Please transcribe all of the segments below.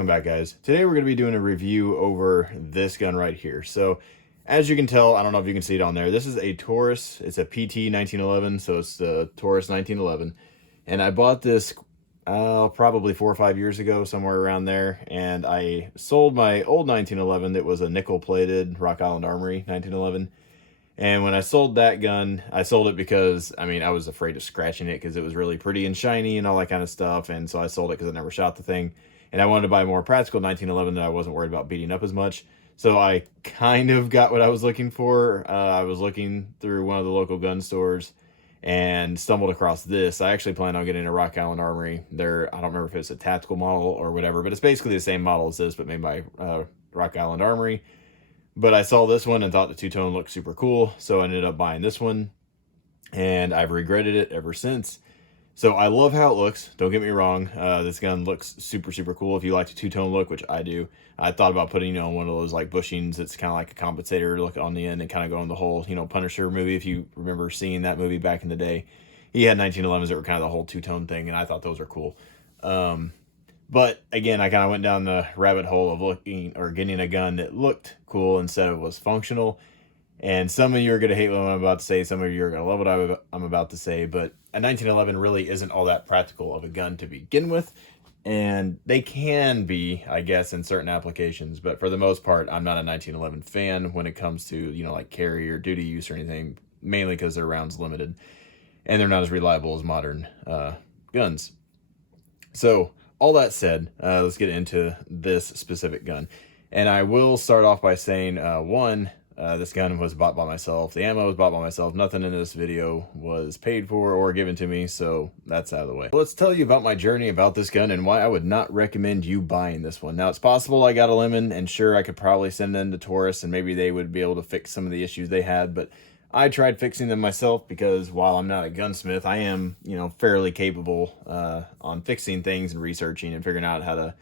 welcome back, guys. Today we're going to be doing a review over this gun right here. So as you can tell, I don't know if you can see it on there, this is a Taurus. It's a PT 1911, so it's the Taurus 1911. And I bought this probably 4 or 5 years ago, somewhere around there. And I sold my old 1911 that was a nickel-plated Rock Island Armory 1911. And when I sold that gun, I sold it because, I mean, I was afraid of scratching it because it was really pretty and shiny and all that kind of stuff. And so I sold it because I never shot the thing. And I wanted to buy a more practical 1911 that I wasn't worried about beating up as much. So I kind of got what I was looking for. I was looking through one of the local gun stores and stumbled across this. I actually plan on getting a Rock Island Armory. I don't remember if it's a tactical model or whatever, but it's basically the same model as this, but made by Rock Island Armory. But I saw this one and thought the two-tone looked super cool, so I ended up buying this one, and I've regretted it ever since. So I love how it looks, don't get me wrong. This gun looks super, super cool if you like the two-tone look, which I do. I thought about putting, one of those like bushings that's kind of like a compensator look on the end and kind of going the whole, Punisher movie, if you remember seeing that movie back in the day. He had 1911s that were kind of the whole two-tone thing, and I thought those were cool. But again, I kind of went down the rabbit hole of looking or getting a gun that looked cool instead of was functional. And some of you are going to hate what I'm about to say. Some of you are going to love what I'm about to say. But a 1911 really isn't all that practical of a gun to begin with. And they can be, I guess, in certain applications. But for the most part, I'm not a 1911 fan when it comes to, like carry or duty use or anything. Mainly because their rounds limited. And they're not as reliable as modern guns. So all that said, let's get into this specific gun. And I will start off by saying, this gun was bought by myself. The ammo was bought by myself. Nothing in this video was paid for or given to me, so that's out of the way. Let's tell you about my journey about this gun and why I would not recommend you buying this one. Now, it's possible I got a lemon, and sure, I could probably send them to Taurus, and maybe they would be able to fix some of the issues they had, but I tried fixing them myself because while I'm not a gunsmith, I am, fairly capable on fixing things and researching and figuring out how to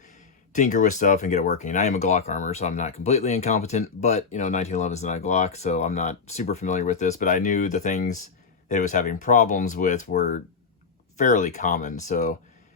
tinker with stuff and get it working. I am a Glock armor, so I'm not completely incompetent, but 1911 is not a Glock, so I'm not super familiar with this, but I knew the things that it was having problems with were fairly common,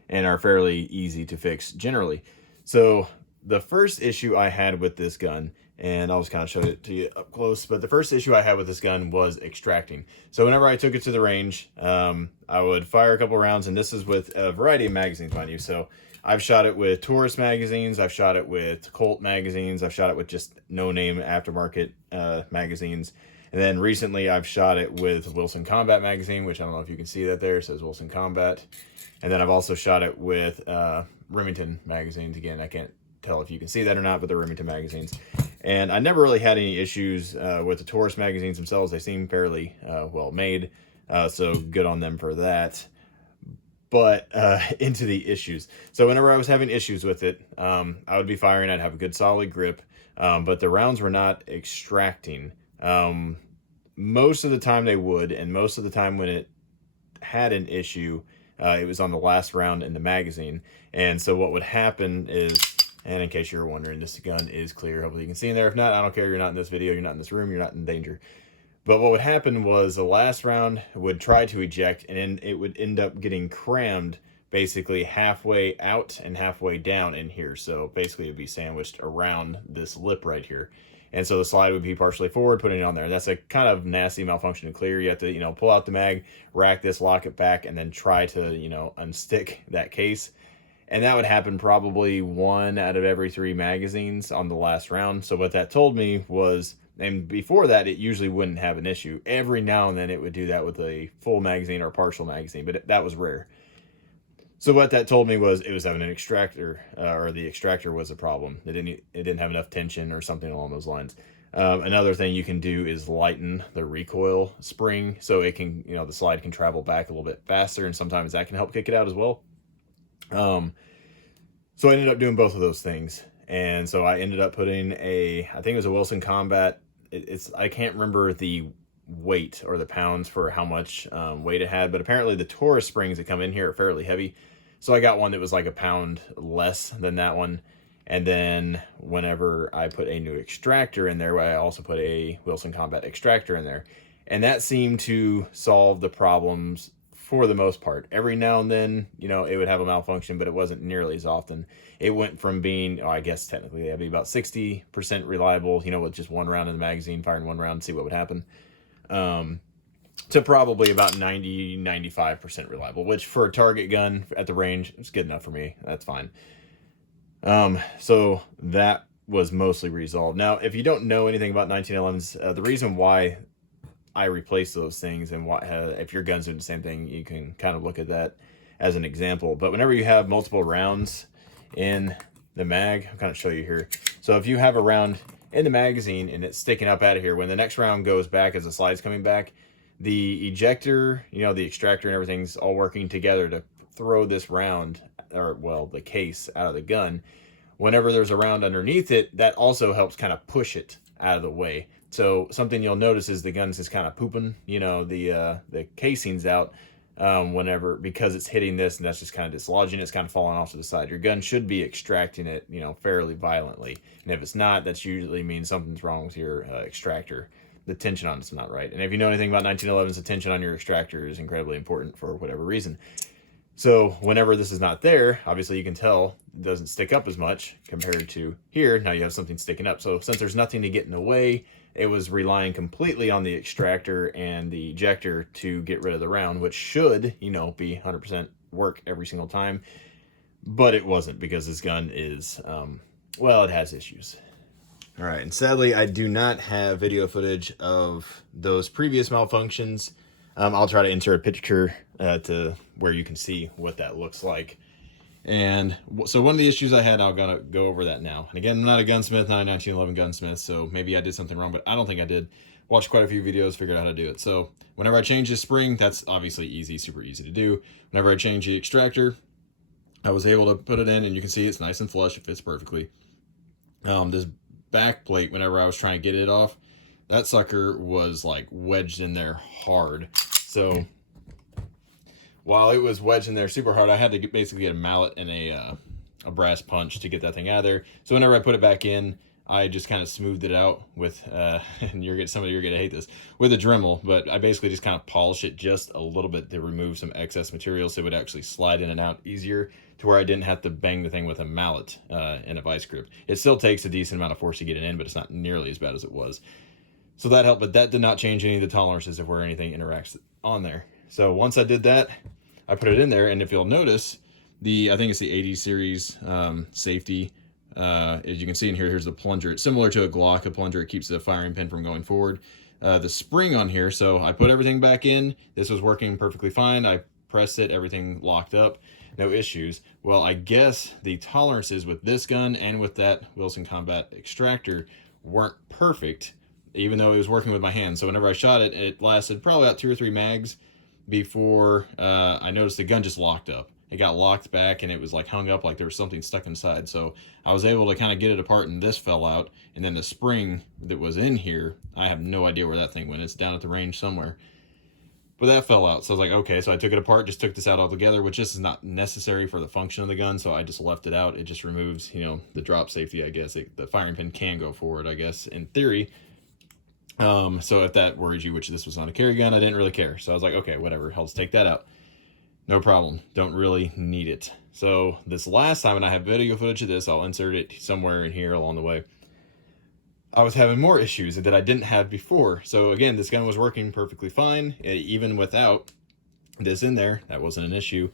and are fairly easy to fix generally. So the first issue I had with this gun, and I'll just kind of show it to you up close, but the first issue I had with this gun was extracting. So whenever I took it to the range, I would fire a couple rounds, and this is with a variety of magazines, mind you. So I've shot it with Taurus magazines, I've shot it with Colt magazines, I've shot it with just no-name aftermarket magazines, and then recently I've shot it with Wilson Combat magazine, which I don't know if you can see that there, it says Wilson Combat. And then I've also shot it with Remington magazines. Again, I can't tell if you can see that or not, but they're Remington magazines. And I never really had any issues with the Taurus magazines themselves. They seem fairly well made, so good on them for that. But into the issues. So whenever I was having issues with it, I would be firing, I'd have a good solid grip, but the rounds were not extracting. Most of the time they would, and most of the time when it had an issue, it was on the last round in the magazine. And so what would happen is, and in case you're wondering, this gun is clear. Hopefully you can see in there. If not, I don't care. You're not in this video. You're not in this room. You're not in danger. But what would happen was the last round would try to eject, and then it would end up getting crammed basically halfway out and halfway down in here. So basically it'd be sandwiched around this lip right here. And so the slide would be partially forward, putting it on there. That's a kind of nasty malfunction to clear. You have to, pull out the mag, rack this, lock it back, and then try to, unstick that case. And that would happen probably 1 out of every 3 magazines on the last round. So what that told me was, and before that, it usually wouldn't have an issue. Every now and then it would do that with a full magazine or partial magazine, but that was rare. So what that told me was it was having an extractor, or the extractor was a problem. It didn't have enough tension or something along those lines. Another thing you can do is lighten the recoil spring so it can, the slide can travel back a little bit faster, and sometimes that can help kick it out as well. So I ended up doing both of those things. And so I ended up putting I think it was a Wilson Combat. I can't remember the weight or the pounds for how much weight it had, but apparently the Taurus springs that come in here are fairly heavy. So I got one that was like a pound less than that one. And then whenever I put a new extractor in there, I also put a Wilson Combat extractor in there. And that seemed to solve the problems for the most part. Every now and then, you know, it would have a malfunction, but it wasn't nearly as often. It went from being, oh, I guess technically that'd be about 60% reliable, you know, with just one round in the magazine, firing one round, see what would happen, to probably about 95% reliable, which for a target gun at the range, it's good enough for me. That's fine. So that was mostly resolved. Now, if you don't know anything about 1911s, the reason why I replace those things, and what, if your gun's doing the same thing, you can kind of look at that as an example. But whenever you have multiple rounds in the mag, I'll kind of show you here. So if you have a round in the magazine and it's sticking up out of here, when the next round goes back as the slide's coming back, the ejector, you know, the extractor and everything's all working together to throw this round, or well, the case out of the gun. Whenever there's a round underneath it, that also helps kind of push it out of the way. So something you'll notice is the gun's just kind of pooping, you know, the casing's out whenever, because it's hitting this, and that's just kind of dislodging it. It's kind of falling off to the side. Your gun should be extracting it, you know, fairly violently. And if it's not, that's usually means something's wrong with your extractor. The tension on it's not right. And if you know anything about 1911s, the tension on your extractor is incredibly important for whatever reason. So whenever this is not there, obviously you can tell it doesn't stick up as much compared to here. Now you have something sticking up. So since there's nothing to get in the way, it was relying completely on the extractor and the ejector to get rid of the round, which should, you know, be 100% work every single time. But it wasn't, because this gun is, well, it has issues. All right, and sadly, I do not have video footage of those previous malfunctions. I'll try to insert a picture to where you can see what that looks like. And so one of the issues I had, I'm gonna go over that now. And again, I'm not a gunsmith, not a 1911 gunsmith, so maybe I did something wrong, but I don't think I did. Watched quite a few videos, figured out how to do it. So whenever I change the spring, that's obviously easy, super easy to do. Whenever I change the extractor, I was able to put it in, and you can see it's nice and flush, it fits perfectly. This back plate, whenever I was trying to get it off, that sucker was like wedged in there hard. So while it was wedged in there super hard, I had to basically get a mallet and a brass punch to get that thing out of there. So whenever I put it back in, I just kind of smoothed it out with, and some of you are going to hate this, with a Dremel, but I basically just kind of polish it just a little bit to remove some excess material so it would actually slide in and out easier, to where I didn't have to bang the thing with a mallet and a vice grip. It still takes a decent amount of force to get it in, but it's not nearly as bad as it was. So that helped, but that did not change any of the tolerances of where anything interacts on there. So once I did that, I put it in there, and if you'll notice, I think it's the 80 series safety. As you can see in here, here's the plunger. It's similar to a Glock, a plunger. It keeps the firing pin from going forward. The spring on here, so I put everything back in. This was working perfectly fine. I pressed it, everything locked up, no issues. Well, I guess the tolerances with this gun and with that Wilson Combat extractor weren't perfect, even though it was working with my hand. So whenever I shot it, it lasted probably about 2 or 3 mags before I noticed the gun just locked up. It got locked back, and it was like hung up like there was something stuck inside. So I was able to kind of get it apart, and this fell out. And then the spring that was in here, I have no idea where that thing went. It's down at the range somewhere. But that fell out. So I was like, okay, so I took it apart, just took this out altogether, which this is not necessary for the function of the gun. So I just left it out. It just removes, you know, the drop safety, I guess. The firing pin can go forward, I guess, in theory. So if that worries you, which this was not a carry gun, I didn't really care. So I was like, okay, whatever, I'll just take that out. No problem. Don't really need it. So this last time, and I have video footage of this, I'll insert it somewhere in here along the way, I was having more issues that I didn't have before. So again, this gun was working perfectly fine, even without this in there. That wasn't an issue.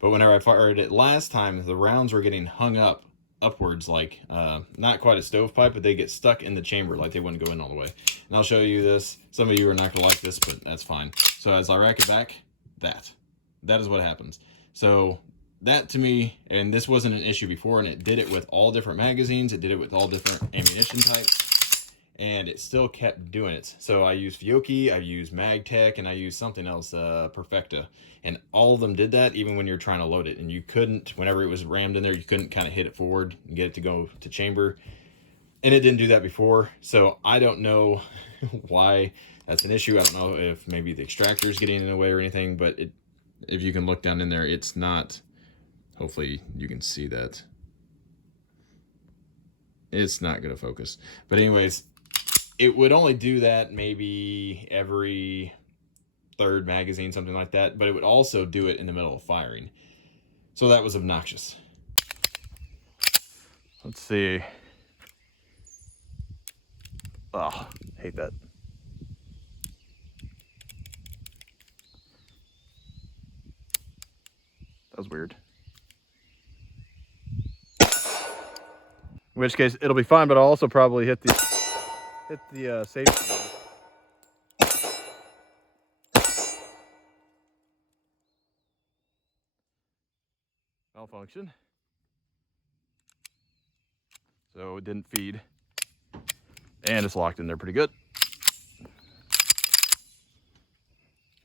But whenever I fired it last time, the rounds were getting hung up upwards, like not quite a stovepipe, but they get stuck in the chamber, like they wouldn't go in all the way. And I'll show you this. Some of you are not gonna like this, but that's fine. So as I rack it back, that is what happens. So that to me, and this wasn't an issue before, and it did it with all different magazines, it did it with all different ammunition types, and it still kept doing it. So I used Fiocchi, I used Magtech, and I used something else, Perfecta, and all of them did that, even when you're trying to load it. And you couldn't, whenever it was rammed in there, you couldn't kind of hit it forward and get it to go to chamber. And it didn't do that before, so I don't know why that's an issue. I don't know if maybe the extractor is getting in the way or anything, but if you can look down in there, it's not, hopefully you can see that. It's not going to focus. But anyways, it would only do that maybe every third magazine, something like that, but it would also do it in the middle of firing. So that was obnoxious. Let's see. Oh, hate that. That was weird. In which case, it'll be fine, but I'll also probably hit the safety. Malfunction. So it didn't feed. And it's locked in there pretty good.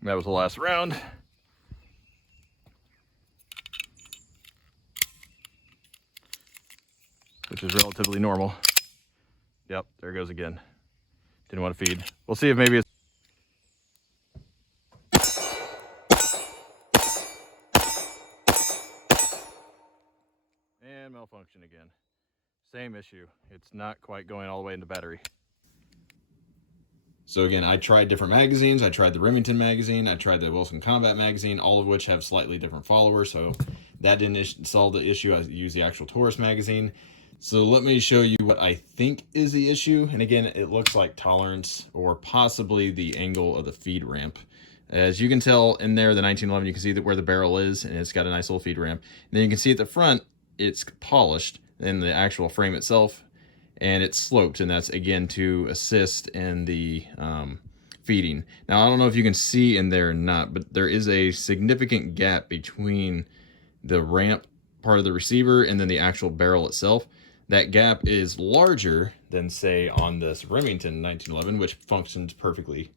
That was the last round. Which is relatively normal. Yep, there it goes again. Didn't want to feed. We'll see if maybe it's... And malfunction again. Same issue. It's not quite going all the way into battery. So again, I tried different magazines. I tried the Remington magazine. I tried the Wilson Combat magazine, all of which have slightly different followers. So that didn't solve the issue. I used the actual Taurus magazine. So let me show you what I think is the issue. And again, it looks like tolerance or possibly the angle of the feed ramp. As you can tell in there, the 1911, you can see that where the barrel is, and it's got a nice little feed ramp. And then you can see at the front, it's polished in the actual frame itself, and it's sloped, and that's again to assist in the feeding. Now, I don't know if you can see in there or not, but there is a significant gap between the ramp part of the receiver and then the actual barrel itself. That gap is larger than, say, on this Remington 1911, which functions perfectly.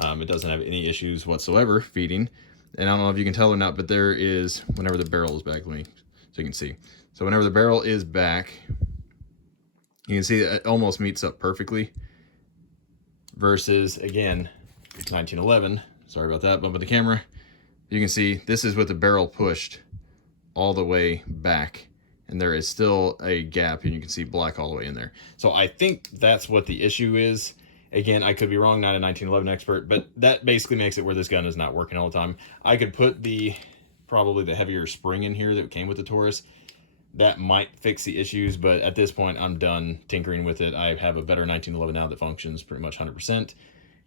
It doesn't have any issues whatsoever feeding. And I don't know if you can tell or not, but there is, whenever the barrel is back, so you can see. So whenever the barrel is back, you can see it almost meets up perfectly. Versus, again, 1911, sorry about that, bump of the camera. You can see this is with the barrel pushed all the way back. And there is still a gap, and you can see black all the way in there. So I think that's what the issue is. Again, I could be wrong, not a 1911 expert, but that basically makes it where this gun is not working all the time. I could put probably the heavier spring in here that came with the Taurus. That might fix the issues, but at this point, I'm done tinkering with it. I have a better 1911 now that functions pretty much 100%.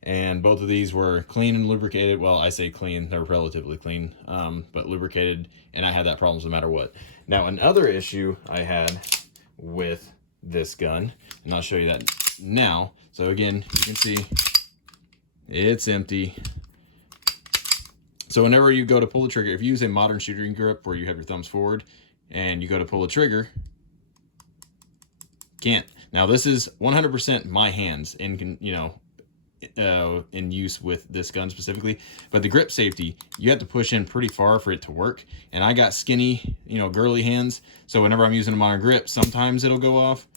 And both of these were clean and lubricated. Well, I say clean, they're relatively clean, but lubricated, and I had that problem no matter what. Now, another issue I had with this gun, and I'll show you that now. So again, you can see it's empty. So whenever you go to pull the trigger, if you use a modern shooting grip where you have your thumbs forward and you go to pull the trigger, can't. Now this is 100% my hands in, in use with this gun specifically, but the grip safety, you have to push in pretty far for it to work. And I got skinny, girly hands. So whenever I'm using a modern grip, sometimes it'll go off.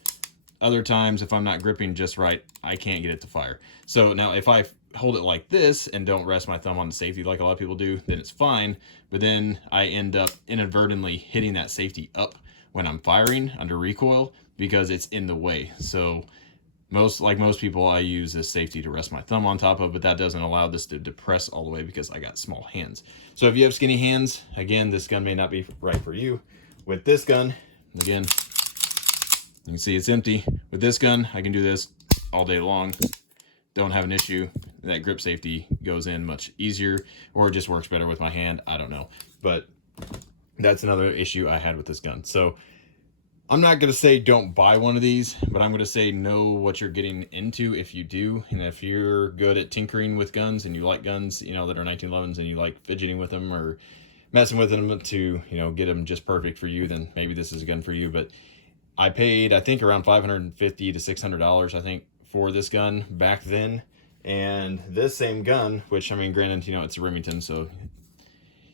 Other times, if I'm not gripping just right, I can't get it to fire. So now if I hold it like this and don't rest my thumb on the safety like a lot of people do, then it's fine. But then I end up inadvertently hitting that safety up when I'm firing under recoil because it's in the way. So most people, I use this safety to rest my thumb on top of, but that doesn't allow this to depress all the way because I got small hands. So if you have skinny hands, again, this gun may not be right for you. With this gun, again, you can see it's empty. With this gun, I can do this all day long. Don't have an issue. That grip safety goes in much easier, or it just works better with my hand. I don't know. But that's another issue I had with this gun. So I'm not going to say don't buy one of these, but I'm going to say know what you're getting into if you do. And if you're good at tinkering with guns and you like guns, that are 1911s and you like fidgeting with them or messing with them to, get them just perfect for you, then maybe this is a gun for you. But I paid, I think, around $550 to $600, I think, for this gun back then. And this same gun, which, granted, it's a Remington, so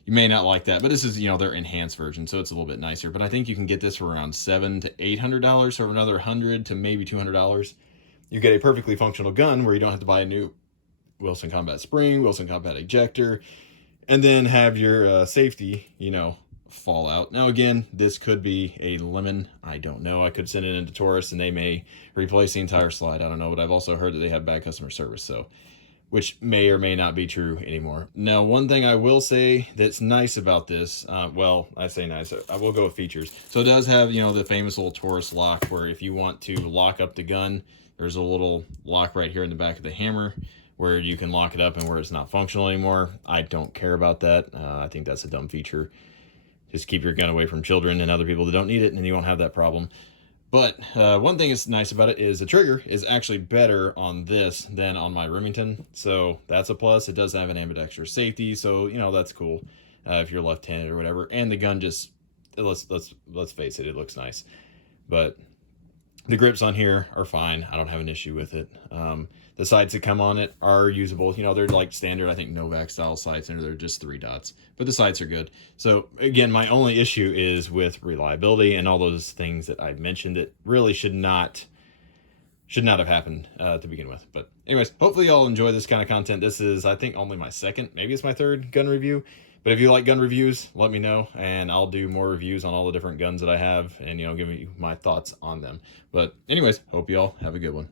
you may not like that, but this is, their enhanced version, so it's a little bit nicer. But I think you can get this for around $700 to $800, so another $100 to maybe $200. You get a perfectly functional gun where you don't have to buy a new Wilson Combat spring, Wilson Combat ejector, and then have your safety, fall out. Now, again, this could be a lemon. I don't know. I could send it into Taurus and they may replace the entire slide. I don't know, but I've also heard that they have bad customer service. So, which may or may not be true anymore. Now, one thing I will say that's nice about this, well, I say nice, I will go with features. So it does have, you know, the famous little Taurus lock, where if you want to lock up the gun, there's a little lock right here in the back of the hammer where you can lock it up and where it's not functional anymore. I don't care about that. I think that's a dumb feature. Just keep your gun away from children and other people that don't need it, and you won't have that problem. But one thing that's nice about it is the trigger is actually better on this than on my Remington. So that's a plus. It does have an ambidextrous safety, so, you know, that's cool if you're left-handed or whatever. And the gun just, let's face it, it looks nice. But the grips on here are fine. I don't have an issue with it. The sights that come on it are usable. You know, they're like standard, I think, Novak style sights, and they're just 3 dots. But the sights are good. So again, my only issue is with reliability and all those things that I've mentioned that really should not have happened to begin with. But anyways, hopefully y'all enjoy this kind of content. This is, I think, only my second, maybe it's my third gun review. But if you like gun reviews, let me know, and I'll do more reviews on all the different guns that I have, and, you know, give you my thoughts on them. But anyways, hope y'all have a good one.